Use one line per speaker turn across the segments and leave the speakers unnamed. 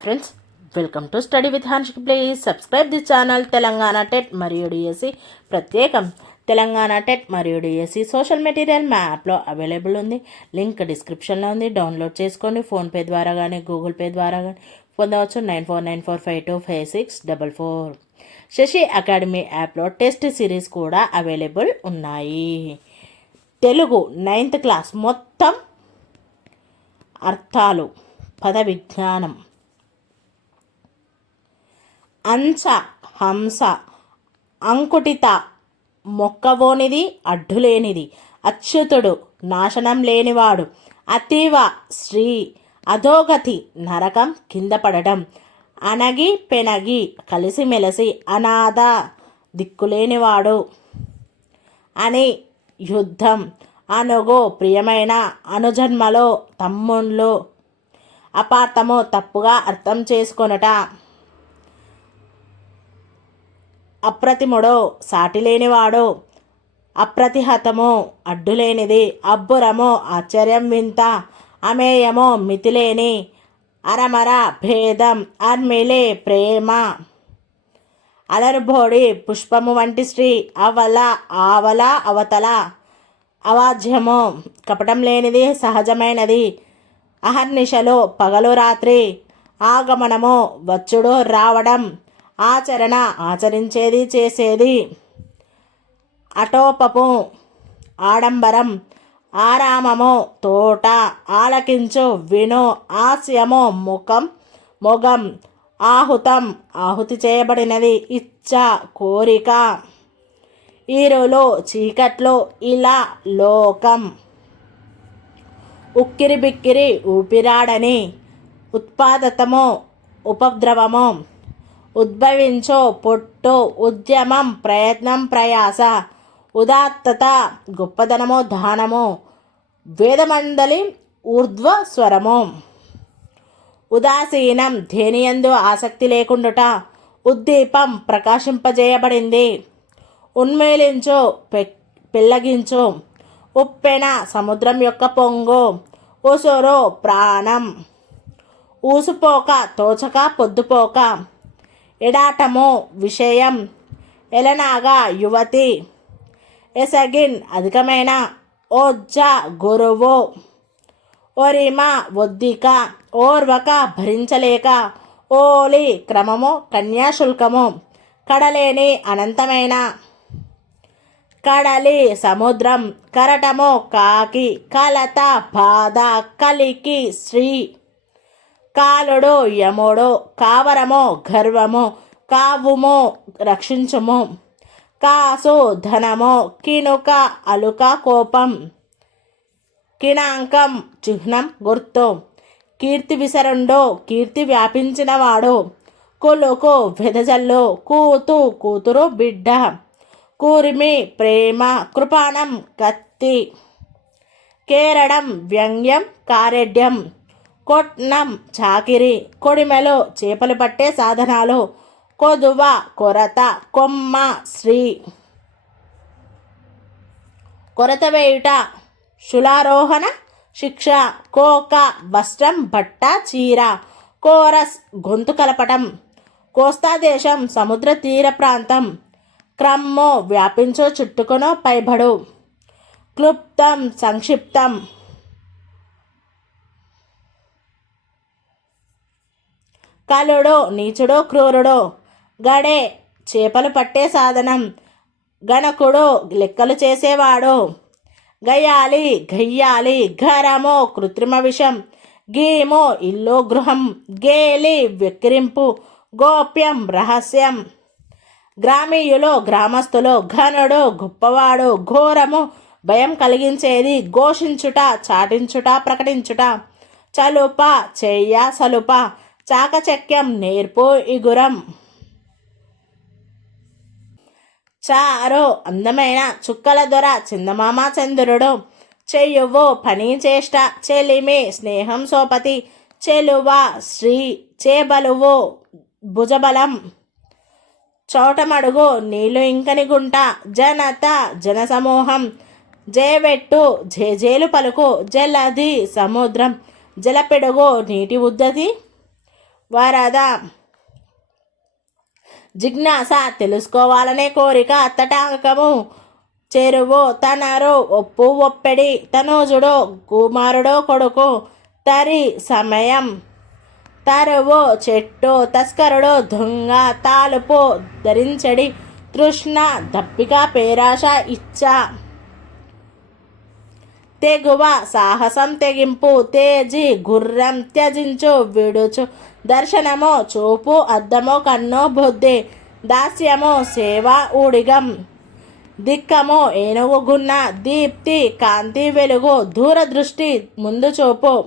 Friends welcome to study with Hanshik please subscribe the channel Telangana TET మరియు DSC ప్రత్యేకం Telangana TET మరియు DSC social material మా యాప్లో available ఉంది. లింక్ డిస్క్రిప్షన్లో ఉంది. డౌన్లోడ్ చేసుకోండి. ఫోన్పే ద్వారా కానీ గూగుల్ పే ద్వారా కానీ పొందవచ్చు. Nine four nine four five two five six double four. Shashi academy యాప్లో టెస్ట్ సిరీస్ కూడా అవైలబుల్ ఉన్నాయి. తెలుగు నైన్త్ క్లాస్ మొత్తం అర్థాలు పద విజ్ఞానం అంచ హంస అంకుటిత మొక్కవోనిది అడ్డులేనిది. అచ్యుతుడు నాశనం లేనివాడు. అతీవ శ్రీ అధోగతి నరకం కింద పడడం అనగి పెనగి కలిసిమెలిసి అనాథ దిక్కులేనివాడు. అని యుద్ధం. అనుగో ప్రియమైన అనుజన్మలో తమ్ముళ్ళు. అపార్థము తప్పుగా అర్థం చేసుకొనట. అప్రతిముడో సాటిలేనివాడో. అప్రతిహతము అడ్డులేనిది. అబ్బురము ఆశ్చర్యం వింత. అమేయము మితిలేని. అరమర భేదం. అర్మిలే ప్రేమ. అలరుబోడి పుష్పము వంటి శ్రీ అవల ఆవల అవతల. అవాజ్యము కపటం లేనిది సహజమైనది. అహర్నిశలో పగలు రాత్రి. ఆగమనము వచ్చుడు రావడం. ఆచరణ ఆచరించేది చేసేది. అటోపపు ఆడంబరం ఆరామము తోట ఆలకించు విను ఆస్యము ముఖం మొగం ఆహుతం ఆహుతి చేయబడినది ఇచ్చ కోరిక. ఈరులో చీకట్లో ఇలా లోకం. ఉక్కిరి బిక్కిరి ఊపిరాడని ఉత్పాదతము ఉపద్రవము. ఉద్భవించో పొట్టు ఉద్యమం ప్రయత్నం ప్రయాస. ఉదాత్తత గొప్పదనము దానము. వేదమండలి ఊర్ధ్వ స్వరము ఉదాసీనం దేనియందు ఆసక్తి లేకుండుట? ఉద్దీపం ప్రకాశింపజేయబడింది. ఉన్మేలించు పె పెళ్ళగించు ఉప్పెన సముద్రం యొక్క పొంగు. ఉసురు ప్రాణం. ఊసుపోక తోచక పొద్దుపోక. ఎడాటము విషయం. ఎలనాగా యువతి. ఎసగిన్ అధికమైన? ఓజ్జ గురువు. ఒరిమ ఒద్దిక ఓర్వక భరించలేక. ఓలి క్రమము కన్యాశుల్కము కడలేని అనంతమైన? కడలి సముద్రం. కరటము కాకి. కలత బాధ కలికి శ్రీ. కాలుడు యముడు కావరము గర్వము కావుము రక్షించుము. కాసు ధనము కినుక అలుక కోపం. కిణాంకం చిహ్నం గుర్తు. కీర్తి విసరుండో కీర్తి వ్యాపించినవాడు. కొలుకు వెదజల్లు. కూతు కూతురు బిడ్డ. కూరిమి ప్రేమ కృపాణం కత్తి. కేరడం వ్యంగ్యం కారెడ్యం. కొట్నం చాకిరి కొడిమెలు చేపలు పట్టే సాధనాలు. కొదువ కొరత కొమ్మ శ్రీ. కొరత వేయుట శులారోహణ శిక్ష కోక వస్త్రం బట్ట చీర కోరస్ గొంతు కలపటం. కోస్తా దేశం సముద్ర తీర ప్రాంతం. క్రమ్మో వ్యాపించో చుట్టుకునో పైబడు. క్లుప్తం సంక్షిప్తం. కలుడు నీచుడు క్రూరుడు. గడే చేపలు పట్టే సాధనం. గణకుడు లెక్కలు చేసేవాడు. గయాలి గయ్యాలి ఘరము కృత్రిమ విషం. గీమో ఇల్లు గృహం. గేలి వెక్కిరింపు. గోప్యం రహస్యం. గ్రామీయులు గ్రామస్తులు ఘనుడు గొప్పవాడు ఘోరము భయం కలిగించేది ఘోషించుట చాటించుట ప్రకటించుట. చలుప చెయ్య సలుప. చాకచక్యం నేర్పు ఇగురం. చారో అందమైన చుక్కల దొర చిందమామ చంద్రుడు. చెయ్యువో పని చేష్ట చెలిమి స్నేహం సోపతి. చెలువ శ్రీ చేబలువు భుజబలం. చోటమడుగు నీళ్ళు ఇంకని గుంట జనత జనసమూహం. జేవెట్టు జేజేలు పలుకు జలది సముద్రం. జలపెడుగు నీటి ఉద్దతి వరద. జిజ్ఞాస తెలుసుకోవాలనే కోరిక అత్తటాకము చెరువు తనరు ఒప్పు ఒప్పెడి తనోజుడో కుమారుడో కొడుకు తరి సమయం. తరువు చెట్టు తస్కరుడు దొంగ తాలుపు ధరించడి తృష్ణ దప్పిక పేరాశ ఇచ్చ. తెగువ సాహసం తెగింపు తేజి గుర్రం త్యజించు విడుచు దర్శనము చూపు అద్దమో కన్ను బుద్ధి దాస్యము సేవ ఊడిగం. దిక్కము ఏనుగు గున్న దీప్తి కాంతి వెలుగు దూరదృష్టి ముందు చూపు.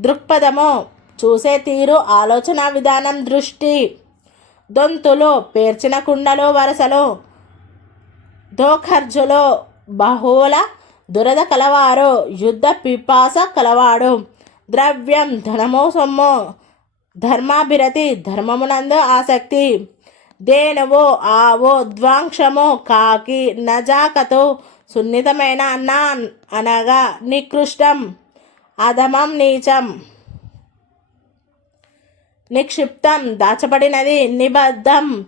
దృక్పథము చూసే తీరు ఆలోచన విధానం దృష్టి. దొంతులు పేర్చిన కుండలు వరసలు దోఖర్జులు బహుళ దురద కలవారు యుద్ధ పిపాస కలవాడు. ద్రవ్యం ధనమో సొమ్ము ధర్మాభిరతి ధర్మమునందు ఆసక్తి. దేనవో ఆవో ద్వాంక్షము కాకి నజాకతు సున్నితమైన నా అనగా నికృష్టం అధమం నీచం. నిక్షిప్తం దాచబడినది నిబద్ధం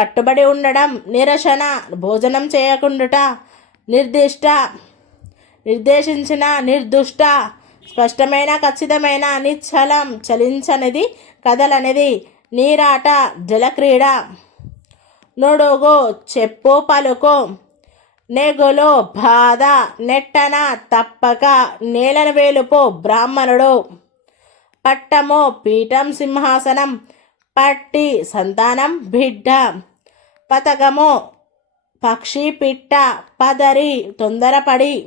కట్టుబడి ఉండడం నిరసన భోజనం చేయకుండుట నిర్దిష్ట. నిర్దేశించిన నిర్దుష్ట స్పష్టమైన ఖచ్చితమైన నిశ్చలం చలించనిది కథలనేది నీరాట జలక్రీడ. నుడుగు చెప్పు పలుకు నెగులు బాధ నెట్టన తప్పక నేలను వేలుపు బ్రాహ్మణుడు. పట్టము పీఠం సింహాసనం పట్టి సంతానం బిడ్డ. పతకము పక్షి పిట్ట పదరి తొందరపడి.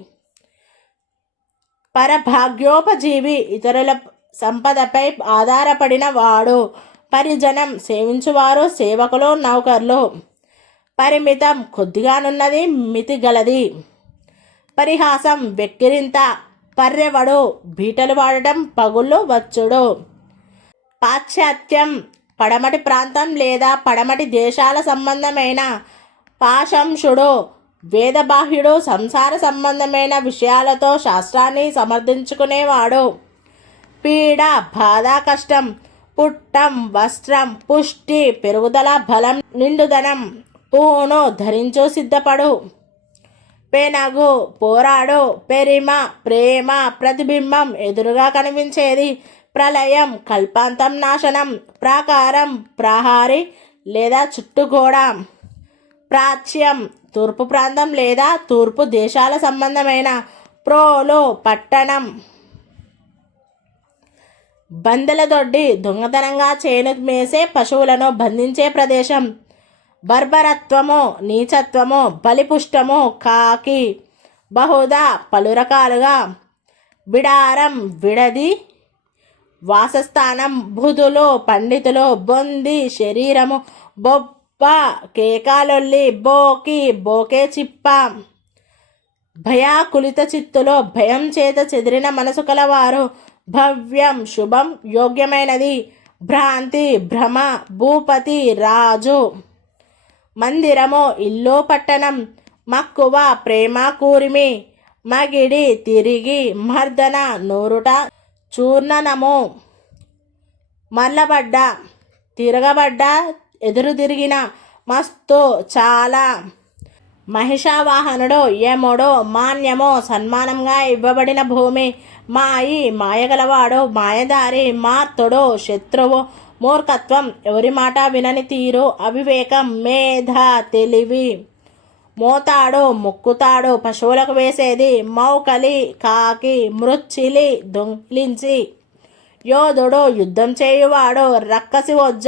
పరభాగ్యోపజీవి ఇతరుల సంపదపై ఆధారపడిన వాడు. పరిజనం సేవించువారు సేవకులు నౌకర్లు. పరిమితం కొద్దిగానున్నది మితిగలది. పరిహాసం వెక్కిరింత పర్రెవడు బీటలు వాడటం పగుళ్ళు వచ్చుడు. పాశ్చాత్యం పడమటి ప్రాంతం లేదా పడమటి దేశాల సంబంధమైన పాశంషుడు వేదబాహ్యుడు సంసార సంబంధమైన విషయాలతో శాస్త్రాన్ని సమర్థించుకునేవాడు. పీడ బాధ కష్టం పుట్టం వస్త్రం పుష్టి పెరుగుదల బలం నిండుదనం పూను ధరించు సిద్ధపడు. పెనగు పోరాడు పెరిమ ప్రేమ ప్రతిబింబం ఎదురుగా కనిపించేది ప్రళయం కల్పాంతం నాశనం ప్రాకారం ప్రహారి లేదా చుట్టుగోడ ప్రాచ్యం తూర్పు ప్రాంతం లేదా తూర్పు దేశాల సంబంధమైన ప్రోలో పట్టణం. బందెలదొడ్డి దొంగతనంగా చేను మేసే పశువులను బంధించే ప్రదేశం. బర్బరత్వము నీచత్వము బలిపుష్టము కాకి. బహుదా పలు రకాలుగా. బిడారం విడది. వాసస్థానం బుధులు పండితులు బొంది శరీరము బొప్ప కేకాలొల్లి బోకి బోకే చిప్ప. భయాకులిత చిత్తులో భయం చేత చెదిరిన మనసు కలవారు. భవ్యం శుభం యోగ్యమైనది. భ్రాంతి భ్రమ భూపతి రాజు. మందిరము ఇల్లు పట్టణం. మక్కువ ప్రేమ కూరిమి. మగిడి తిరిగి మర్దన నూరుట చూర్ణనము. మల్లబడ్డ తిరగబడ్డ ఎదురు తిరిగిన మస్తు చాలా మహిషావాహనుడు ఏమోడో మాన్యమో సన్మానంగా ఇవ్వబడిన భూమి. మాయి మాయగలవాడు మాయదారి మార్తుడో శత్రువు మూర్ఖత్వం. ఎవరి మాట వినని తీరు అవివేకం మేధ తెలివి. మోతాడు ముక్కుతాడు పశువులకు వేసేది మౌకలి కాకి మృచ్చిలి దొంగిలించి. యోధుడు యుద్ధం చేయువాడు రక్కసి వజ్జ.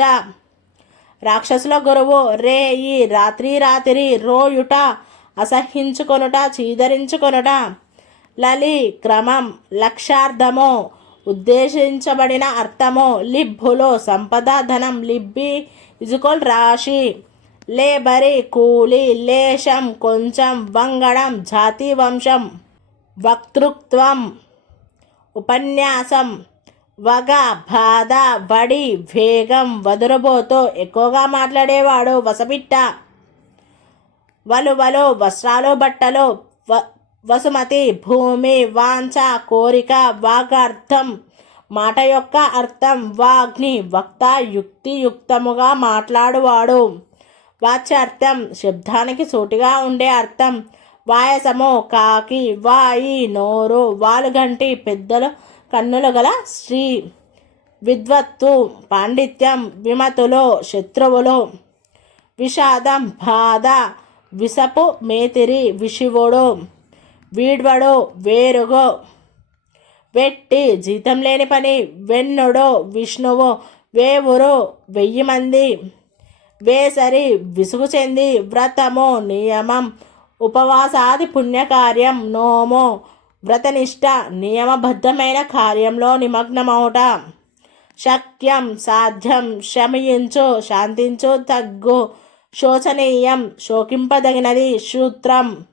రాక్షసుల గురువు రే ఈ రాత్రి రాత్రి రోయుట అసహించుకొనుట చీదరించుకొనుట. లలి క్రమం లక్షార్థము ఉద్దేశించబడిన అర్థము లిబ్బులో సంపద ధనం లిబ్బి ఇజుకోల్ రాశి. లేబరి కూలి లేశం కొంచెం వంగడం జాతి వంశం. వక్తృత్వం ఉపన్యాసం. వగ బాధ వడి వేగం వదురుబోతో ఎక్కువగా మాట్లాడేవాడు వసపిట్ట. వలువలు వస్త్రాలు బట్టలు వ వసుమతి భూమి వాంఛ కోరిక వాగార్థం మాట యొక్క అర్థం వాగ్ని వక్త యుక్తియుక్తముగా మాట్లాడువాడు. వాచ్యార్థం శబ్దానికి సూటిగా ఉండే అర్థం వాయసము కాకి వాయి నోరు వాలుగంటి పెద్దలు కన్నులు గల స్త్రీ విద్వత్తు పాండిత్యం విమతులు శత్రువులు. విషాదం బాధ విసపు మేతిరి విషివుడు. వీడ్వడు వేరుగు. వెట్టి జీతం లేని పని వెన్నుడు విష్ణువు. వేవురు వెయ్యి మంది. వేసరి విసుగు చెంది వ్రతము నియమం. ఉపవాసాది పుణ్యకార్యం నోము. వ్రతనిష్ట నియమబద్ధమైన కార్యంలో నిమగ్నమవుట శక్యం సాధ్యం శమయించు శాంతించు తగ్గు శోచనీయం శోకింపదగినది సూత్రం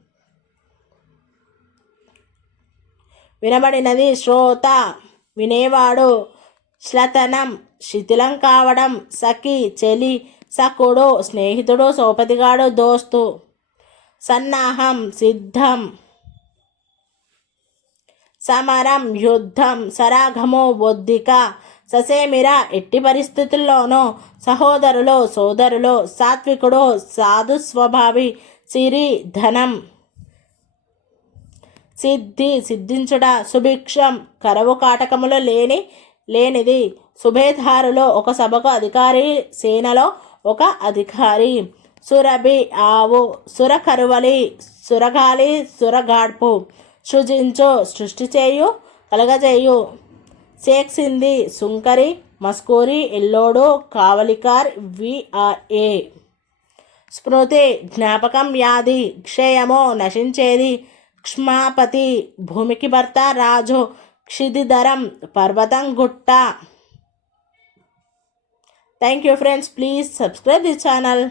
వినబడినది శ్రోత వినేవాడు శ్లతనం శిథిలం కావడం సఖి చెలి సకుడు స్నేహితుడు సోపతిగాడు దోస్తు. సన్నాహం సిద్ధం. సమరం యుద్ధం సరాగము బొద్దిక. ససేమిర? ఎట్టి పరిస్థితుల్లోనూ సహోదరులు సోదరులు సాత్వికుడు సాధు స్వభావి సిరి ధనం. సిద్ధి సిద్ధించుట సుభిక్షం. కరవు కాటకములు లేని లేనిది. సుభేధారులో ఒక సభకు అధికారి సేనలో ఒక అధికారి. సురభి ఆవు సురకరువలి సురగాలి సురగాడ్పు. సృజించు సృష్టి చేయు కలగజేయు. సేక్సింది సుంకరి మస్కూరి ఎల్లోడు కావలికార్ విఆర్ఏ స్మృతి జ్ఞాపకం వ్యాధి క్షేయమో నశించేది. క్ష్మాపతి భూమికి భర్త రాజు క్షిదిధరం పర్వతం గుట్ట. Thank you friends please subscribe the channel